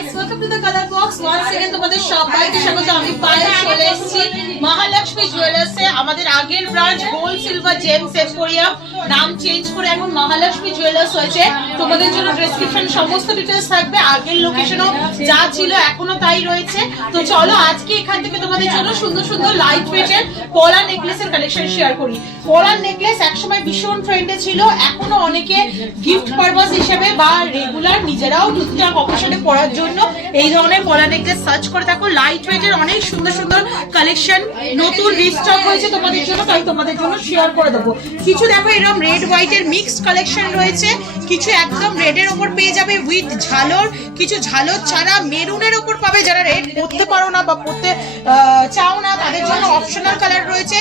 guys, welcome to the Color Box. Once again তোমাদের সবাইকে স্বাগত। আমি পায়েল চলে এসেছি মহালক্ষ্মী জুয়েলার্সে। আমাদের আগের branch gold silver James emporium, নাম চেঞ্জ করে এখন মহালক্ষ্মী জুয়েলার্স হয়েছে। তোমাদের জন্য ডেসক্রিপশন সমস্ত ডিটেইলস থাকবে। আগের লোকেশনও যা ছিল এখনো তাই রয়েছে। তো চলো আজকে এখান থেকে তোমাদের জন্য সুন্দর সুন্দর লাইট ওয়েটের পলা নেকলেসের কালেকশন শেয়ার করি। পলার নেকলেস একসময় ভীষণ ট্রেন্ডে ছিল, এখনো অনেকে গিফট পারপাস হিসেবে বা রেগুলার নিজেরাও টুকটাক অকেশনে পরার জন্য এই ধরনের পলা নেকলেস সার্চ করে থাকো। লাইট ওয়েটের অনেক সুন্দর সুন্দর কালেকশন নতুন রিস্টক হয়েছে তোমাদের জন্য, তাই তোমাদের জন্য শেয়ার করে দেবো। কিছু দেখো এরকম রেড হোয়াইটের মিক্সড কালেকশন রয়েছে, কিছু একদম রেডের ওপর পেয়ে যাবে উইথ ঝালর, কিছু ঝালর ছাড়া মেরুনের ওপর পাবে। যারা রেড পরতে পারো না বা পরতে চাও না তাদের জন্য অপশনাল কালার রয়েছে,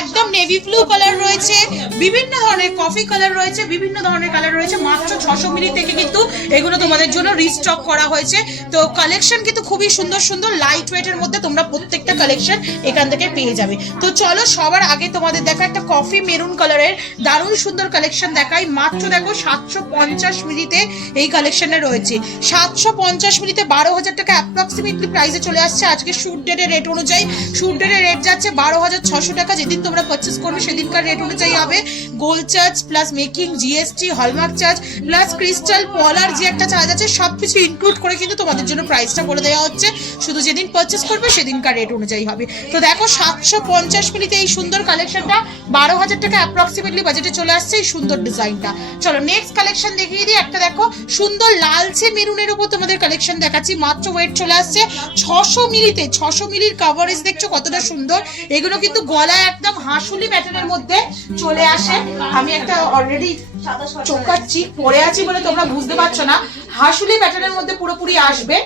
একদম নেভি ব্লু কালার রয়েছে, বিভিন্ন ধরনের কফি কালার রয়েছে, বিভিন্ন ধরনের কালার রয়েছে। মাত্র 600 মিলি থেকে কিন্তু এগুলো তোমাদের জন্য রিস্টক করা হয়েছে। তো কালেকশন কিন্তু খুবই সুন্দর সুন্দর লাইট ওয়েটের মধ্যে তোমরা প্রত্যেকটা কালেকশন এখান থেকে পেয়ে যাবে। তো চলো সবার আগে তোমাদের দেখা একটা কফি মেরুন কালারের দারুণ সুন্দর কালেকশন দেখাই। মাত্র দেখো 750 মিলিতে এই কালেকশনে রয়েছে। 750 মিলিতে 12,000 টাকা অ্যাপ্রক্সিমেটলি প্রাইসে চলে আসছে। আজকে শুট ডেটের রেট অনুযায়ী শুট ডেটের রেট যাচ্ছে 12,600 টাকা। যেদিন তোমরা পারচেস করবে সেদিনকার রেট অনুযায়ী হবে gold charge plus making GST hallmark charge plus crystal পলার যে একটা চার্জ আছে সবকিছু ইনক্লুড করে কিন্তু তোমাদের জন্য প্রাইসটা বলে দেওয়া হচ্ছে। শুধু যেদিন পারচেস করবে সেদিনকার রেট অনুযায়ী হবে। তো দেখো 750 মিলিতে এই সুন্দর কালেকশনটা 12,000 টাকা অ্যাপ্রক্সিমেটলি বাজেটে চলে আসছে এই সুন্দর ডিজাইনটা। চলো নেক্সট কালেকশন দেখিয়ে দিই। একটা দেখো সুন্দর লালচে মেরুনের উপর তোমাদের কালেকশন দেখাচ্ছি। মাত্র ওয়েট চলে আসছে 600 মিলিতে। 600 মিলির কভারেজ দেখছো কতটা সুন্দর। এগুলো কিন্তু গলায় একদম হাঁসুলি প্যাটার্নের মধ্যে চলে আসে। আমি একটা অলরেডি চোকাচ্ছি পরে আছি বলে তোমরা বুঝতে পারছো না, হাঁসুলি প্যাটার্নের মধ্যে পুরোপুরি আসবে।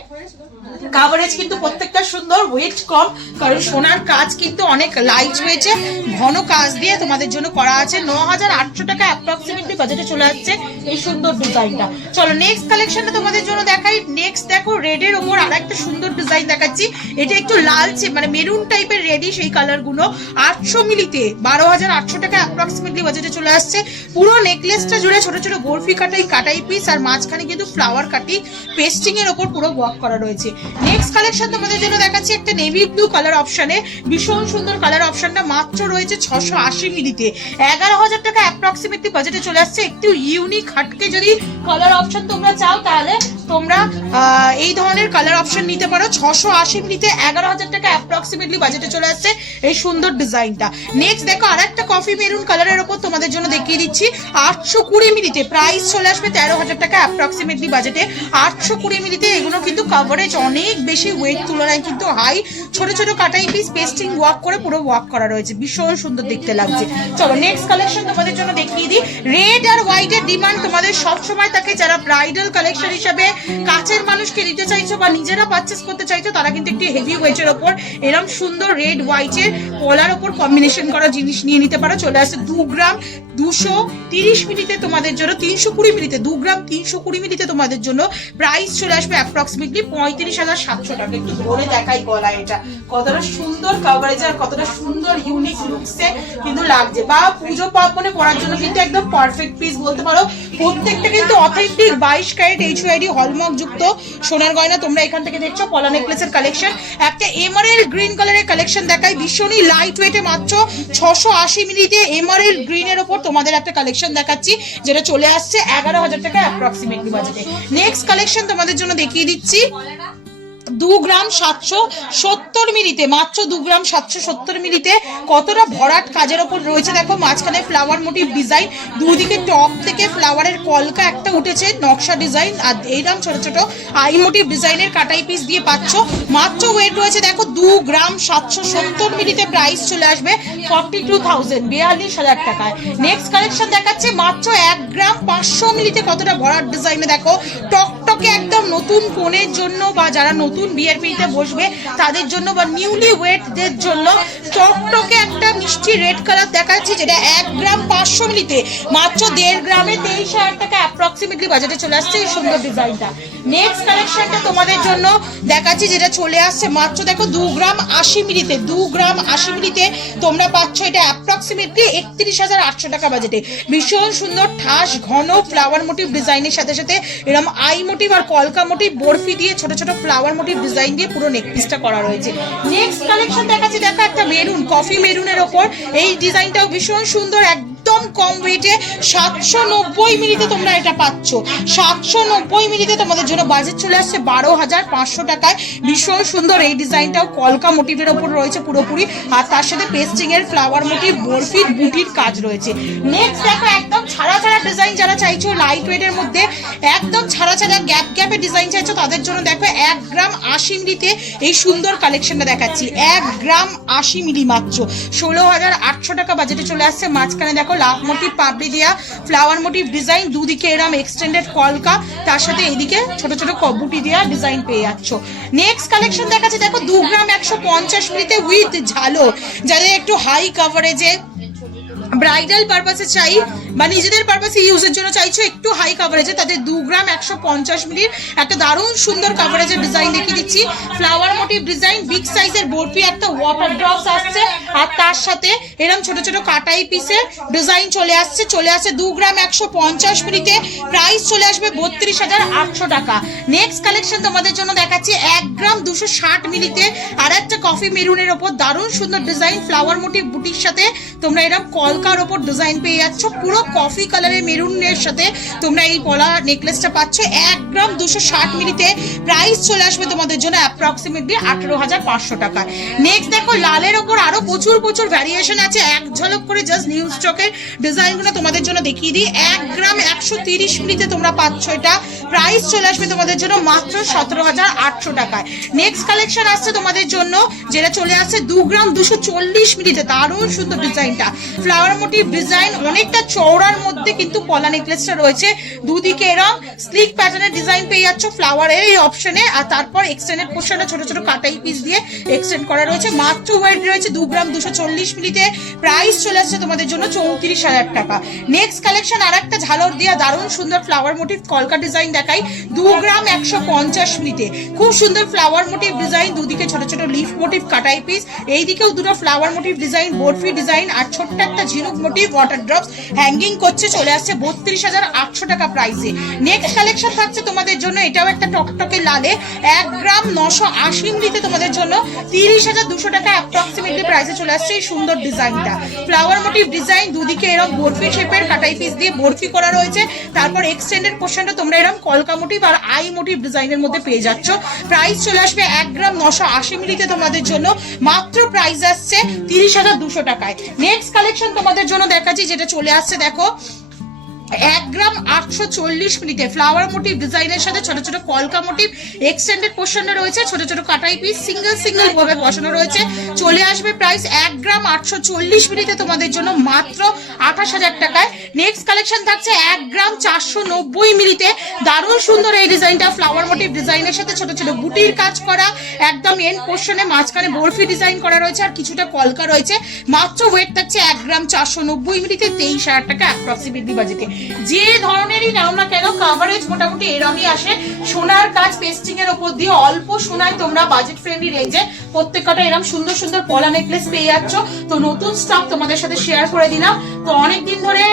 কাভারেজ কিন্তু প্রত্যেকটা সুন্দর, ওয়েট কম, কারণ সোনার কাজ কিন্তু অনেক লাইট হয়েছে, ঘন কাজ দিয়ে তোমাদের জন্য করা আছে। 9,800 টাকা অ্যাপ্রক্সিমেটলি বাজেটে চলে আসছে এই সুন্দর ডিজাইনটা। চলো নেক্সট কালেকশনটা তোমাদের জন্য দেখাই। নেক্সট দেখো রেডের ওপর আর একটা সুন্দর ডিজাইন দেখাচ্ছি। এটা একটু লালচে মানে মেরুন টাইপের রেডি সেই কালার গুলো। 800 মিলিতে 12,800 টাকা অ্যাপ্রক্সিমেটলি বাজেটে চলে আসছে। পুরো নেকলেসটা জুড়ে ছোট ছোট বরফি কাটাই পিস আর মাঝখানে কিন্তু ফ্লাওয়ার কাটি পেস্টিং এর ওপর পুরো ওয়ার্ক করা রয়েছে। নেক্সট কালেকশন তোমাদের জন্য দেখাচ্ছি একটা নেভি ব্লু কালার অপশনে। ভীষণ সুন্দর কালার অপশনটা মাত্র রয়েছে 680 মিলিতে। 11,000 টাকা অ্যাপ্রক্সিমেটলি বাজেটে চলে আসছে। একটু ইউনিক হাটকে যদি কালার অপশন তোমরা চাও তাহলে তোমরা এই ধরনের কালার অপশন নিতে পারো। 680 মিলিতে 11,000 টাকা অ্যাপ্রক্সিমেটলি বাজেটে চলে আসছে এই সুন্দর ডিজাইনটা। নেক্সট দেখো আর একটা কফি মেরুন কালারের ওপর তোমাদের জন্য দেখিয়ে দিচ্ছি। 820 মিলিতে প্রাইস চলে আসবে 13,000 টাকা অ্যাপ্রক্সিমেটলি বাজেটে। 820 মিলিতে এগুলো কিন্তু কভারেজ অনেক বেশি, ওয়েট তুলনায় কিন্তু হাই। ছোট ছোট কাটাই পিস পেস্টিং ওয়ার্ক করে পুরো ওয়ার্ক করা রয়েছে, ভীষণ সুন্দর দেখতে লাগছে। চলো নেক্সট কালেকশন তোমাদের জন্য দেখিয়ে দিই। রেড আর হোয়াইটের ডিমান্ড তোমাদের সবসময় থাকে। যারা ব্রাইডাল কালেকশন হিসাবে কাছের মানুষকে দিতে চাইছো বা নিজেরা পারচেস করতে চাইছো তারা কিন্তু একটি হেভি ওয়েটের ওপর এরকম সুন্দর রেড হোয়াইটের পলার ওপর কম্বিনেশন করা জিনিস নিয়ে নিতে পারো। চলে আসে 2 গ্রাম 230 মিলিতে তোমাদের জন্য, 320 মিলিতে 2 গ্রাম 320 মিলিতে তোমাদের জন্য প্রাইস চলে আসবে অ্যাপ্রক্সিমেটলি 35,700 টাকা। একটু ধরে দেখাই গলায় এটা কতটা সুন্দর কাভারেজ আর কতটা সুন্দর ইউনিক লুকসে কিন্তু লাগছে, বা পুজো পার্বণে পরার জন্য কিন্তু একদম পারফেক্ট পিস বলতে পারো। প্রত্যেকটা কিন্তু অথেন্টিক 22 ক্যারেট HYD হলমার্ক যুক্ত সোনার গয়না। তোমরা এখান থেকে দেখছো পলা নেকলেসের কালেকশন। একটা এমারেল্ড গ্রিন কালারের কালেকশন দেখাই, ভীষণই লাইট ওয়েটে মাত্র 680 মিলিতে এমারেল্ড গ্রিনের ওপর তোমাদের একটা কালেকশন দেখাচ্ছি যেটা চলে আসছে 11,000 টাকা অ্যাপ্রক্সিমেটলি বাজেটে। নেক্সট কালেকশন তোমাদের জন্য দেখিয়ে দিচ্ছি 2 গ্রাম 770 মিলিতে। মাত্র 2 গ্রাম 770 মিলিতে কতটা ভরাট কাজের ওপর রয়েছে দেখো। মাঝখানে ফ্লাওয়ার মোটিভ ডিজাইন, দুদিকে টপ থেকে ফ্লাওয়ারের কলকা একটা উঠেছে নকশা ডিজাইন, আর এইরকম ছোট ছোট আই মোটিভ ডিজাইনের কাটাই পিস দিয়ে পাচ্ছ। মাত্র ওয়েট রয়েছে দেখো 2 গ্রাম 770 মিলিতে। প্রাইস চলে আসবে 42,000 42,000 টাকায়। নেক্সট কালেকশন দেখাচ্ছে মাত্র 1 গ্রাম 500 মিলিতে কতটা ভরাট ডিজাইনে দেখো। টকটকে একদম নতুন কোণের জন্য বা যারা নতুন বিয়ের পিড়িতে বসবে তাদের জন্য বা নিউলি ওয়েটদের জন্য টকটকে একটা মিষ্টি রেড কালার দেখাচ্ছি যেটা 1 গ্রাম 500 মিলিতে মাত্র 1.5 গ্রামে 23,000 টাকা অ্যাপ্রক্সিমেটলি বাজেটে চলে আসছে এই সুন্দর ডিজাইনটা। নেক্সট কালেকশনটা তোমাদের জন্য দেখাচ্ছি যেটা চলে আসছে মাত্র দেখো 2 গ্রাম 80 মিলিতে। 2 গ্রাম 80 মিলিতে তোমরা পাচ্ছ এটা অ্যাপ্রক্সিমেটলি 31,800 টাকা বাজেটে। ভীষণ সুন্দর ঠাস ঘন ফ্লাওয়ার মোটিভ ডিজাইনের সাথে সাথে এরকম আই মোটিভ মোটিভ আর কলকা মোটিভ বরফি দিয়ে ছোট ছোট ফ্লাওয়ার মোটিভ ডিজাইন দিয়ে পুরো নেক পিসটা করা রয়েছে। নেক্সট কালেকশন দেখাচ্ছি, দেখো একটা মেরুন, কফি মেরুনের ওপর এই ডিজাইনটাও ভীষণ সুন্দর, একদম কম ওয়েটে 790 মিলিতে তোমরা এটা পাচ্ছ। 790 মিলিতে তোমাদের জন্য বাজেট চলে আসছে 12,500 টাকায়। ভীষণ সুন্দর এই ডিজাইনটাও কলকা মোটিভের ওপর রয়েছে পুরোপুরি, আর তার সাথে পেস্টিং এর ফ্লাওয়ার মোটিভ বরফির বুটির কাজ রয়েছে। নেক্সট দেখো একদম ছাড়া ছাড়া ডিজাইন যারা চাইছো লাইট ওয়েট এর মধ্যে, একদম ছাড়া ছাড়া গ্যাপ গ্যাপে ডিজাইন চাইছো তাদের জন্য দেখো 1 গ্রাম 80 মিলিতে এই সুন্দর কালেকশনটা দেখাচ্ছি। 1 গ্রাম 80 মিলি মাত্র 16,800 টাকা বাজেটে চলে আসছে। মাঝখানে দেখো লাভ মোটিভ পাপড়ি দেওয়া ফ্লাওয়ার মোটিভ ডিজাইন, দুদিকে এরম এক্সটেন্ডেড কলকা, তার সাথে এইদিকে ছোট ছোট বুটি দেওয়া ডিজাইন পেয়ে যাচ্ছ। নেক্সট কালেকশন দেখাচ্ছি, দেখো 2 গ্রাম 150 মিলিতে উইথ ঝালো, যাদের একটু হাই কাভারেজে ব্রাইডাল পারপাসে চাই বা নিজেদের পারপাসে ইউজের জন্য চাইছো একটু হাই কাভারেজে, তাদের 2 গ্রাম 150 মিলির একটা দারুণ সুন্দর কাভারেজের ডিজাইন দেখিয়ে দিচ্ছি। ফ্লাওয়ার মোটিভ ডিজাইন, বিগ সাইজের বরফি একটা ওয়াটার ড্রপস আসছে, আর তার সাথে এরকম ছোট ছোট কাটাই পিসের ডিজাইন চলে আসছে 2 গ্রাম 150 মিলিতে। প্রাইস চলে আসবে 32,800 টাকা। নেক্সট কালেকশন তোমাদের জন্য দেখাচ্ছি 1 গ্রাম 260 মিলিতে আর একটা কফি মেরুনের ওপর দারুণ সুন্দর ডিজাইন, ফ্লাওয়ার মোটিভ বুটির সাথে তোমরা এরকম কলকার ওপর ডিজাইন পেয়ে যাচ্ছ। পুরো কফি কালারের মেরুনের সাথে তোমরা এই পলা নেকলেসটা পাচ্ছ 1 গ্রাম 260 মিলিতে। প্রাইস চলে আসবে তোমাদের জন্য অ্যাপ্রক্সিমেটলি 18,500 টাকা। নেক্সট দেখো লালের ওপর আরো প্রচুর প্রচুর ভ্যারিয়েশন আছে, এক ঝলক করে জাস্ট নিউ স্টকের ডিজাইনগুলো তোমাদের জন্য দেখিয়ে দিই। 1 গ্রাম 130 মিলিতে তোমরা পাচ্ছ এটা। প্রাইস চলে আসবে তোমাদের জন্য মাত্র 17,800 টাকায়। নেক্সট কালেকশন আসছে তোমাদের জন্য যেটা চলে আসছে 2 গ্রাম 240 মিলিতে, দারুণ সুন্দর ডিজাইনটা, ফ্লাওয়ার মোটিভ ডিজাইন, অনেকটা চওড়ার মধ্যে কিন্তু পলা নেকলেসটা রয়েছে, দুদিকে এরকম স্লিক প্যাটার্নের ডিজাইন পেয়ে যাচ্ছ ফ্লাওয়ারের এই অপশনে, আর তারপর এক্সটেন্ডেড পোর্শনে ছোট ছোট কাটাই পিস দিয়ে এক্সটেন্ড করা রয়েছে। মাত্র ওয়েট রয়েছে 2 গ্রাম 240 মিলিতে। প্রাইস চলে আসছে তোমাদের জন্য 34,000 টাকা। নেক্সট কালেকশন আর একটা ঝালর দিয়া দারুণ সুন্দর ফ্লাওয়ার মোটিভ কলকা ডিজাইন দেখাই 2 গ্রাম 150 মিলিতে। খুব সুন্দর ফ্লাওয়ার মোটিভ ডিজাইন, দুদিকে ছোট ছোট লিফ মোটিভ কাটাই পিস, এইদিকেও দুটো flower motif design barfi design, আর ছোট্ট একটা ঝিনুক মোটিভ ওয়াটার ড্রপস হ্যাঙ্গিং করছে, চলে আসছে 32,800 টাকা প্রাইসে। নেক্সট কালেকশন থাকছে তোমাদের জন্য এটাও একটা টকটকে লালে 1 গ্রাম 980 মিলিতে তোমাদের জন্য 30,200 টাকা অ্যাপ্রক্সিমেটলি প্রাইসে চলে আসছে এই সুন্দর ডিজাইনটা। ফ্লাওয়ার মোটিভ ডিজাইন, দুদিকে এরকম বরফি শেপের কাটাই পিস দিয়ে বরফি করা রয়েছে, তারপর এক্সটেন্ডেড পোর্শনটা তোমরা এরকম কলকা মোটিভ আর আই মোটিভ ডিজাইনের মধ্যে পেয়ে যাচ্ছ। প্রাইস চলে আসবে 1 গ্রাম 980 মিলিতে তোমাদের জন্য, মাত্র প্রাইস আসছে 30,200 টাকায়। নেক্সট কালেকশন তোমাদের জন্য দেখাচ্ছি যেটা চলে আসছে দেখো 1 গ্রাম 840 মিলিতে, ফ্লাওয়ার মোটিভ ডিজাইনের সাথে ছোট ছোট কলকা মোটিভ এক্সটেন্ডেড পোর্শনে রয়েছে, ছোট ছোট কাটাই পিস সিঙ্গেল সিঙ্গেল ভাবে বসানো রয়েছে। চলে আসবে প্রাইস 1 গ্রাম 840 মিলিতে তোমাদের জন্য মাত্র 28,000 টাকায়। নেক্সট কালেকশন থাকছে 1 গ্রাম 490 মিলিতে, দারুণ সুন্দর এই ডিজাইনটা, ফ্লাওয়ার মোটিভ ডিজাইনের সাথে ছোট ছোট বুটির কাজ করা, একদম এন্ড পোর্শনে মাঝখানে বরফি ডিজাইন করা রয়েছে আর কিছুটা কলকা রয়েছে। মাত্র ওয়েট থাকছে 1 গ্রাম 490 মিলিতে, 23,000 টাকা অ্যাপ্রক্সিমেটলি বাজেটে। যে ধরনেরই নাও না কেন কাভারেজ মোটামুটি এরমই আসে। সোনার কাজ পেস্টিং এর উপর দিয়ে অল্প সোনায় তোমরা বাজেট ফ্রেন্ডলি রেঞ্জে প্রত্যেকটা এরকম সুন্দর সুন্দর পলা নেকলেস পেয়ে যাচ্ছ। তো নতুন স্টক তোমাদের সাথে শেয়ার করে দিলাম। তো অনেকদিন ধরে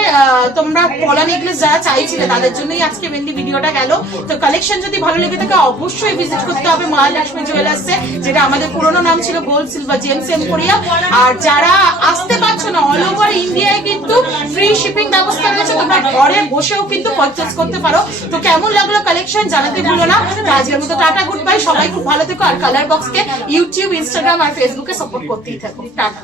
তোমরা পলা নেকলেস যারা চাইছিলে তাদের জন্যই আজকে মেনলি ভিডিওটা গেল। তো কালেকশন যদি ভালো লেগে থাকে অবশ্যই ভিজিট করতে হবে মহালক্ষ্মী জুয়েলার্সে, যেটা আমাদের পুরোনো নাম ছিল গোল্ড সিলভার জেমস এম্পোরিয়াম। আর যারা আসতে পারছো না অল ওভার ইন্ডিয়ায় কিন্তু ফ্রি শিপিং ব্যবস্থা রয়েছে, তোমরা ঘরে বসেও কিন্তু পারচেজ করতে পারো। তো কেমন লাগলো কালেকশন জানাতে ভুলো না। তো আজকের মতো টাটা, গুড বাই, সবাই খুব ভালো থেকো আর কালার বক্সকে ইউটিউব, ইনস্টাগ্রাম আর ফেসবুকে সাপোর্ট করতেই থাকো। টাটা।